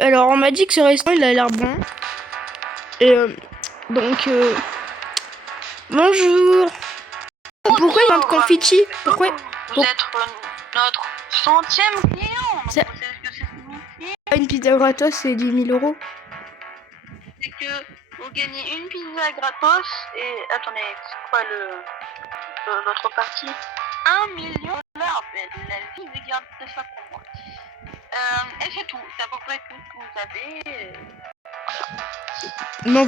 Alors, on m'a dit que ce restaurant, il a l'air bon. Et donc, bonjour. Pourquoi il y a un confetti? Pourquoi? Vous êtes notre 100e client. Ça- Vous savez ce que ça signifie? Une pizza gratos, c'est 10 000 euros. C'est que vous gagnez une pizza gratos et... Attendez, c'est quoi l'autre partie? 1 million de dollars. La vie, garde ça pour moi. Et c'est tout. C'est à peu près tout ce que vous avez. Non,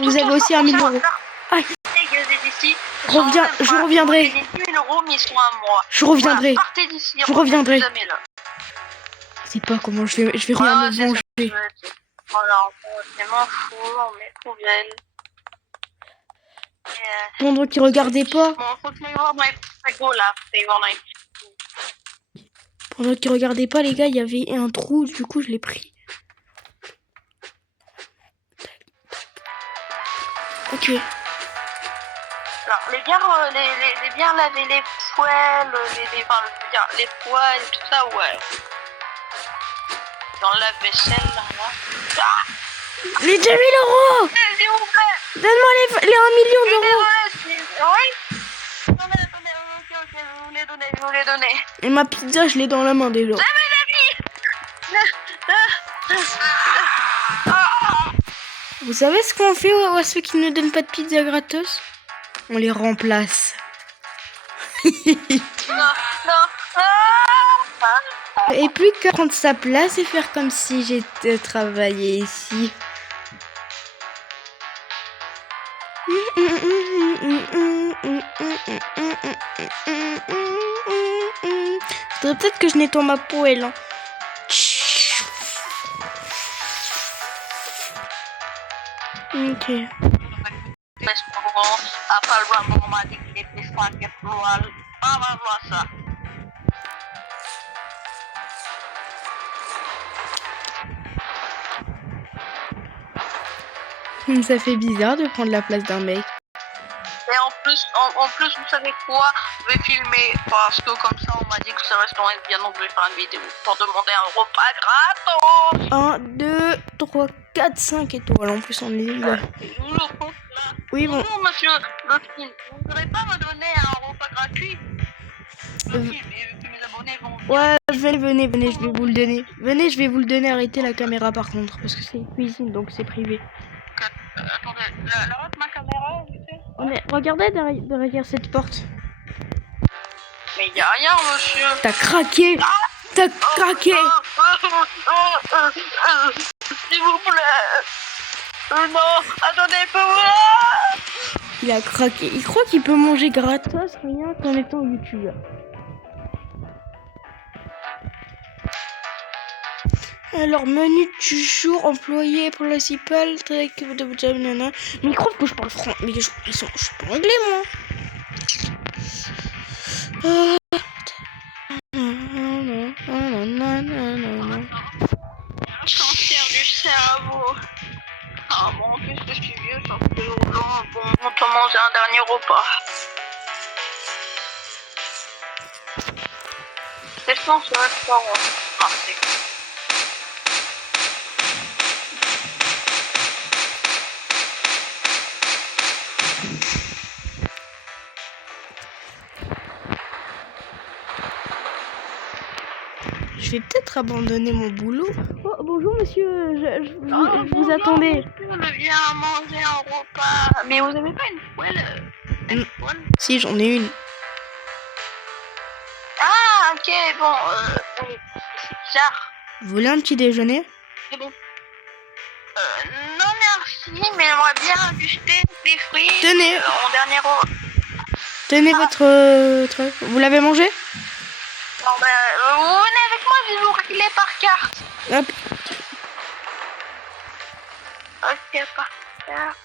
vous avez aussi 1 million d'euros. Ah, je reviendrai. 10 000 euros, mais ils sont à moi. Je reviendrai. Voilà, partez d'ici. Je reviendrai. Jamais là. Je sais pas comment je vais rien me venger. Voilà, c'est m'en fous, on met poubelle. Pendant qu'ils regardaient pas. Bon, faut que je voir dans les frigos là. Pendant qu'ils regardaient pas, les gars, il y avait un trou, du coup, je l'ai pris. Ok. Alors, les bières laver les poêles, les poêles, tout ça, ouais. Dans la vaisselle, là. Ah, Les 2 000 euros! s'il vous plaît! Donne-moi les 1 million d'euros! Oui? Attendez, ok, je vais vous les donner. Et ma pizza, je l'ai dans la main déjà. Vous savez ce qu'on fait à ceux qui ne donnent pas de pizza gratos? On les remplace. Non. Et plus qu'à prendre sa place et faire comme si j'étais travaillé ici. Faudrait peut-être que je nettoie ma poêle. Hein. Ok. Après le on m'a dit qu'il était 5 étoiles. Ah, va voir ça. Ça fait bizarre de prendre la place d'un mec. Et en plus, vous savez quoi? Je vais filmer parce que comme ça, on m'a dit que ce restaurant est bien, donc je vais faire une vidéo pour demander un repas gratos. 1, 2, 3, 4, 5 étoiles. En plus, on est là. Oui, bon. Bonjour, monsieur le film. Vous ne voudrez pas me donner un repas gratuit? Le film, et que mes abonnés vont... Ouais, venez, je vais vous le donner. Venez, je vais vous le donner. Arrêtez la caméra par contre, parce que c'est une cuisine, donc c'est privé. Attendez, l'arrête ma caméra, Regardez derrière cette porte. Mais y a rien, monsieur. T'as craqué. T'as craqué. S'il vous plaît. Non, attendez, Il a craqué. Il croit qu'il peut manger gratos rien qu'en étant youtubeur. Alors, menu du jour, employé principal, mais il croit que je parle français. Mais je suis pas anglais, moi. Cancer du cerveau. Ah bon, en plus je suis vieux, ça fait longtemps. Bon, on peut manger un dernier repas. C'est sans ce restaurant. Ah, c'est... Je vais peut-être abandonner mon boulot. Oh, bonjour monsieur, je vous attendais. Je viens manger un repas. Mais vous avez pas une poêle? Si, j'en ai une. Ah, ok, bon, c'est bizarre. Vous voulez un petit déjeuner? C'est bon. Non merci, mais j'aimerais bien ajuster des fruits. Tenez. En dernier repas. Tenez votre truc. Vous l'avez mangé? Non, vous venez avec moi, je vais vous régler par carte. Hop. Ok, par carte.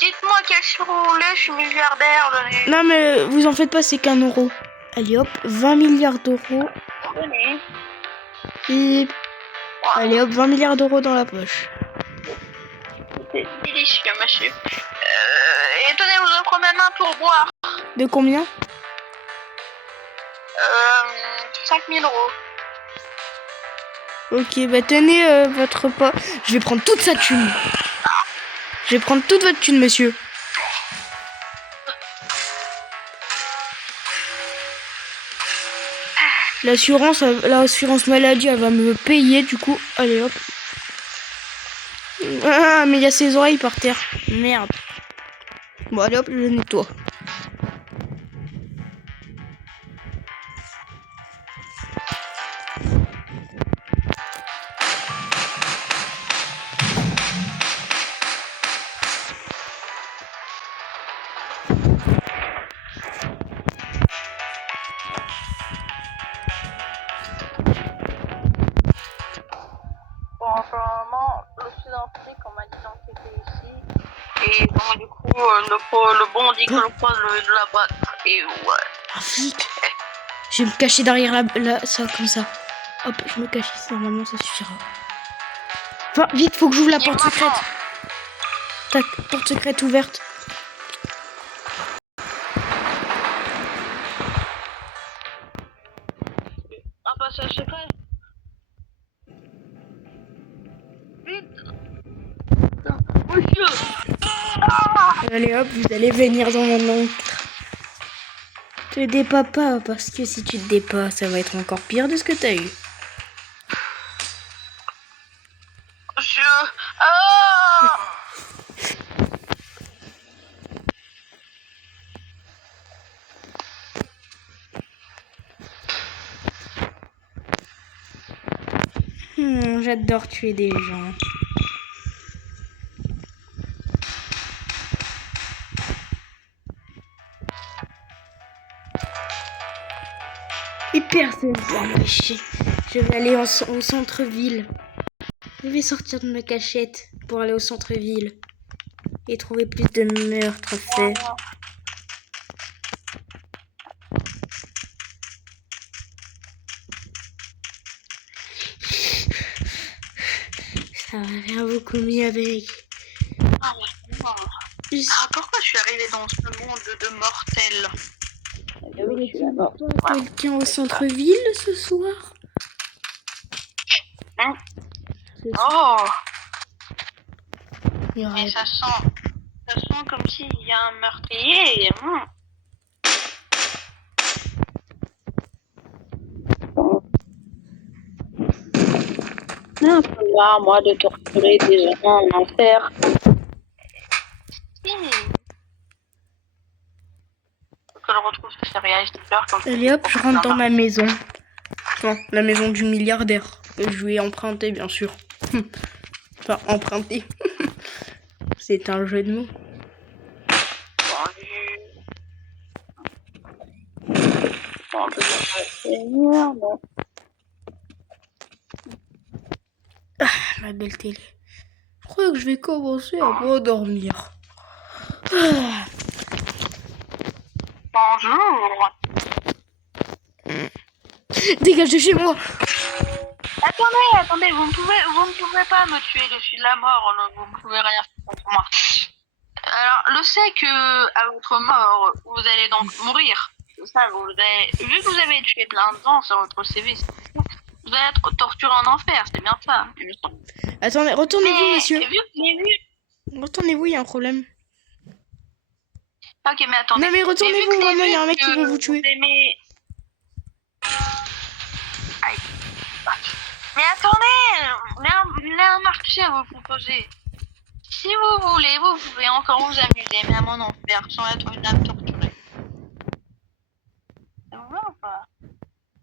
Dites-moi quel sur vous voulez, je suis milliardaire. Non mais vous en faites pas, c'est qu'1 euro. Allez hop, 20 milliards d'euros. Venez. Et... allez hop, 20 milliards d'euros dans la poche. C'est délicieux, monsieur. Et tenez, vous offre même un pourboire. De combien? 5 000 euros. Ok, bah tenez votre repas. Je vais prendre toute sa thune. Je vais prendre toute votre thune, monsieur. L'assurance maladie, elle va me payer, du coup. Allez, hop. Ah, mais il y a ses oreilles par terre. Merde. Bon, allez, hop, je le nettoie. Bon, apparemment, l'Occidentique, on m'a dit d'enquêter ici. Et donc, du coup, le bon dit que le poids de la battre. Et ouais. Ah, vite. Je vais me cacher derrière ça, comme ça. Hop, je me cache ici, normalement ça suffira. Enfin, vite, faut que j'ouvre la porte secrète. Tac, porte secrète ouverte. Un passage secret. Vite. Monsieur. Allez hop, vous allez venir dans mon encre. Te dépas pas, parce que si tu te dépas, ça va être encore pire de ce que t'as eu. J'adore tuer des gens. Et personne ne va m'empêcher. Je vais aller au centre-ville. Je vais sortir de ma cachette pour aller au centre-ville et trouver plus de meurtres faits. Ça va faire beaucoup mieux avec. Pourquoi je suis arrivée dans ce monde de mortels? Quelqu'un au centre-ville ce soir? Hein? Oh! Mais ça sent comme s'il y a un meurtrier. Un peu marre, moi, de torturer des gens en enfer. Que je retrouve ce céréales comme allez hop, je rentre dans ma maison. Non, la maison du milliardaire. Que je lui ai emprunté, bien sûr. Enfin, emprunté. C'est un jeu de mots. Ah, ma belle télé. Je crois que je vais commencer à m'endormir. Ah. Bonjour. Dégage de chez moi. Attendez, vous ne pouvez pas me tuer, je suis de la mort, vous ne pouvez rien faire contre moi. Alors, je sais que à votre mort, vous allez donc mourir. C'est ça, vu que vous avez tué plein de gens sur votre CV, vous allez être torturé en enfer, c'est bien ça, il me semble. Attendez, retournez-vous, monsieur. Retournez-vous, il y a un problème. Ok, mais attendez. Non, mais retournez-vous, vraiment, il y a un mec qui veut vous tuer. Mais attendez, il a un marché à vous proposer. Si vous voulez, vous pouvez encore vous amuser, mais à mon enfer, sans être une âme torturée. Ça vous va ou pas?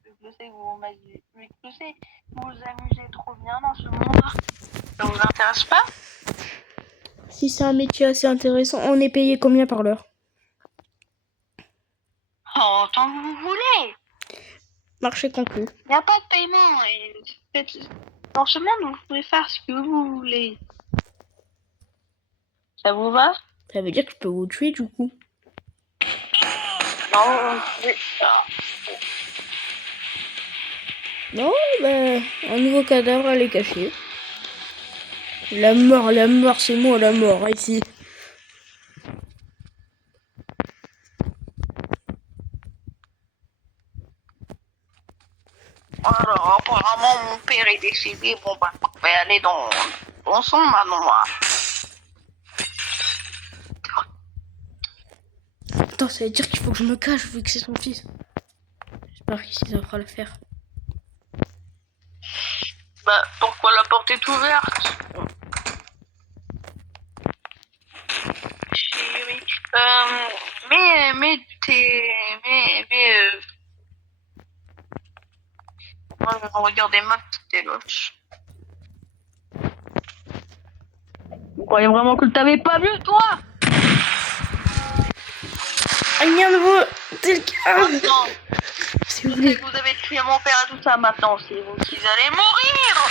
Je sais que vous vous amusez trop bien dans ce monde. Ça vous intéresse pas? Si c'est un métier assez intéressant, on est payé combien par l'heure? Oh, tant que vous voulez. Marché conclu. Il n'y a pas de paiement. Et dans ce monde, vous pouvez faire ce que vous voulez. Ça vous va? Ça veut dire que je peux vous tuer du coup. Non, Non, bah, un nouveau cadavre à les cacher. La mort, c'est moi la mort ici. Alors, apparemment, mon père est décédé. Bon, bah, on va aller dans son manoir. Attends, ça veut dire qu'il faut que je me cache vu que c'est son fils. J'espère qu'il saura le faire. Bah, pourquoi la porte est ouverte? Chérie. Moi, je vais regarder ma petite éloge. Vous croyez vraiment que tu t'avais pas vu, toi? Rien de vous, c'est le cas. Maintenant, Si vous je sais voulez. que vous avez tué mon père et tout ça. Maintenant, c'est vous qui allez mourir.